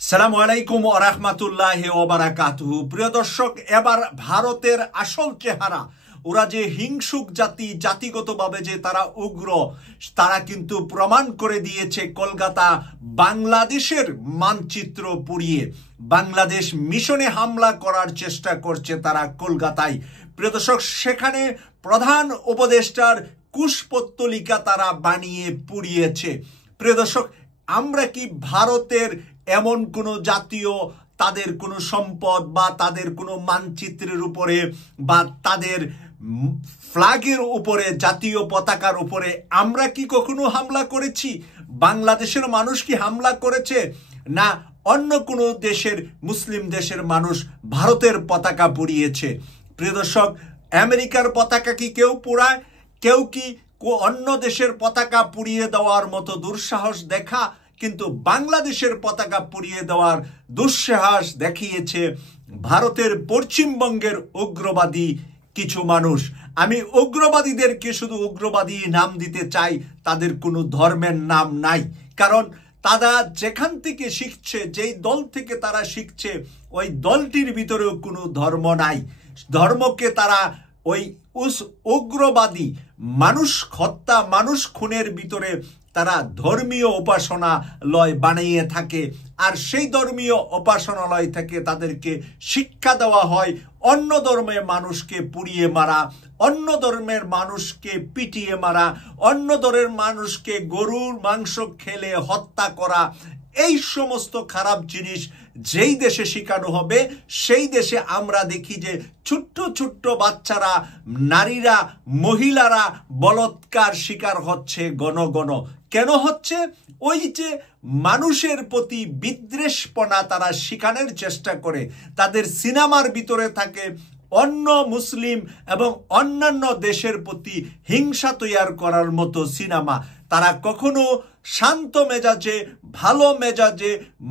সালামু আলাইকুম ওয়া রাহমাতুল্লাহি ওয়া বারাকাতুহু। প্রিয় দর্শক, এবার ভারতের আসল চেহারা, ওরা যে হিংসুক জাতি, জাতিগতভাবে যে তারা উগ্র, তারা কিন্তু প্রমাণ করে দিয়েছে কলকাতা বাংলাদেশের মানচিত্র পুড়িয়ে বাংলাদেশ মিশনে হামলা করার চেষ্টা করছে তারা কলকাতায়। প্রিয় দর্শক, সেখানে প্রধান উপদেষ্টার কুশপুত্তলিকা তারা বানিয়ে পুড়িয়েছে। প্রিয় দর্শক, আমরা কি ভারতের এমন কোনো জাতীয় তাদের কোনো সম্পদ বা তাদের কোনো মানচিত্রের উপরে বা তাদের ফ্ল্যাগের উপরে, জাতীয় পতাকার উপরে আমরা কি কখনো হামলা করেছি? বাংলাদেশের মানুষ কি হামলা করেছে? না অন্য কোনো দেশের, মুসলিম দেশের মানুষ ভারতের পতাকা পুড়িয়েছে? প্রিয় দর্শক, আমেরিকার পতাকা কি কেউ পোড়ায়? কেউ কি অন্য দেশের পতাকা পুড়িয়ে দেওয়ার মতো দুঃসাহস দেখা? কিন্তু বাংলাদেশের পতাকা পুড়িয়ে দেওয়ার দুঃসাহস দেখিয়েছে ভারতের পশ্চিমবঙ্গের উগ্রবাদী কিছু মানুষ। আমি উগ্রবাদীদেরকে শুধু উগ্রবাদী নাম দিতে চাই, তাদের কোনো ধর্মের নাম নাই। কারণ তারা যেখান থেকে শিখছে, যেই দল থেকে তারা শিখছে, ওই দলটির ভিতরেও কোনো ধর্ম নাই। ধর্মকে তারা ওই উগ্রবাদী মানুষ হত্যা, মানুষ খুনের ভিতরে তারা ধর্মীয় উপাসনালয় বানিয়ে থাকে। আর সেই ধর্মীয় উপাসনালয় থেকে তাদেরকে শিক্ষা দেওয়া হয় অন্য ধর্মের মানুষকে পুড়িয়ে মারা, অন্য ধর্মের মানুষকে পিটিয়ে মারা, অন্য ধর্মের মানুষকে গরুর মাংস খেলে হত্যা করা। এই সমস্ত খারাপ জিনিস যেই দেশে শেখানো হবে, সেই দেশে আমরা দেখি যে ছোট্ট ছোট্ট বাচ্চারা, নারীরা, মহিলারা বলৎকার শিকার হচ্ছে গণ গণ। কেন হচ্ছে? ওই যে মানুষের প্রতি বিদ্বেষপনা তারা শিখানোর চেষ্টা করে। তাদের সিনেমার ভিতরে থাকে অন্য মুসলিম এবং অন্যান্য দেশের প্রতি হিংসা তৈরি করার মতো সিনেমা। তারা কখনো শান্ত মেজাজে, ভালো মেজাজে,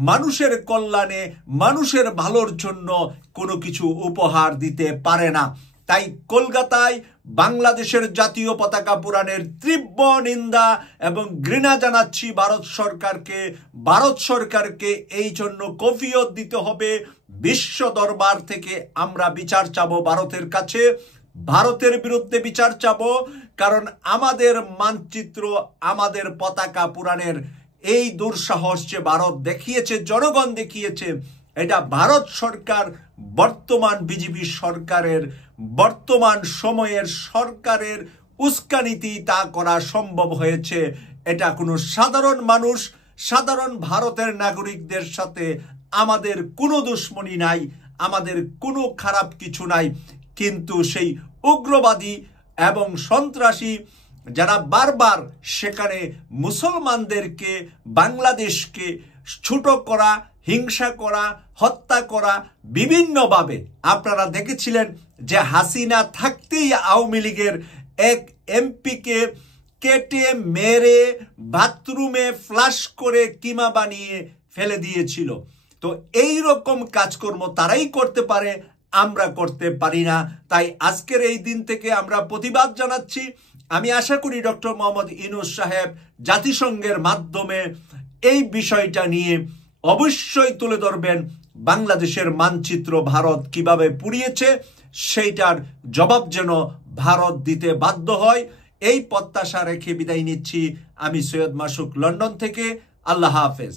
মানুষের কল্যাণে, মানুষের ভালোর জন্য কোনো কিছু উপহার দিতে পারে না। তাই কলকাতায় বাংলাদেশের জাতীয় পতাকা পুরাণের তীব্র নিন্দা এবং ঘৃণা জানাচ্ছি ভারত সরকারকে। ভারত সরকারকে এই জন্য কফিয়ত দিতে হবে। বিশ্ব দরবার থেকে আমরা বিচার চাবো ভারতের কাছে, ভারতের বিরুদ্ধে বিচার চাবো। কারণ আমাদের মানচিত্র, আমাদের পতাকা পুরাণের এই দুঃসাহস যে ভারত দেখিয়েছে, জনগণ দেখিয়েছে, এটা ভারত সরকার, বর্তমান বিজেপি সরকারের, বর্তমান সময়ের সরকারের উস্কানিতে তা করা সম্ভব হয়েছে। এটা কোনো সাধারণ মানুষ, সাধারণ ভারতের নাগরিকদের সাথে আমাদের কোনো দুশ্মনী নাই, আমাদের কোনো খারাপ কিছু নাই। কিন্তু সেই উগ্রবাদী এবং সন্ত্রাসী যারা বারবার সেখানে মুসলমানদেরকে, বাংলাদেশকে ছোট করা, হিংসা করা, হত্যা করা বিভিন্নভাবে, আপনারা দেখেছিলেন যে হাসিনা থাকতেই আওয়ামী লীগের এক এমপিকে কেটে মেরে বাথরুমে ফ্লাশ করে কিমা বানিয়ে ফেলে দিয়েছিল। তো এই রকম কাজকর্ম তারাই করতে পারে, আমরা করতে পারি না। তাই আজকের এই দিন থেকে আমরা প্রতিবাদ জানাচ্ছি। আমি আশা করি ডক্টর মোহাম্মদ ইউনূস সাহেব জাতিসংঘের মাধ্যমে এই বিষয়টা নিয়ে অবশ্যই তুলে ধরবেন। বাংলাদেশের মানচিত্র ভারত কিভাবে পুড়িয়েছে, সেইটার জবাব যেন ভারত দিতে বাধ্য হয়, এই প্রত্যাশা রেখে বিদায় নিচ্ছি। আমি সৈয়দ মাসুক, লন্ডন থেকে। আল্লাহ হাফেজ।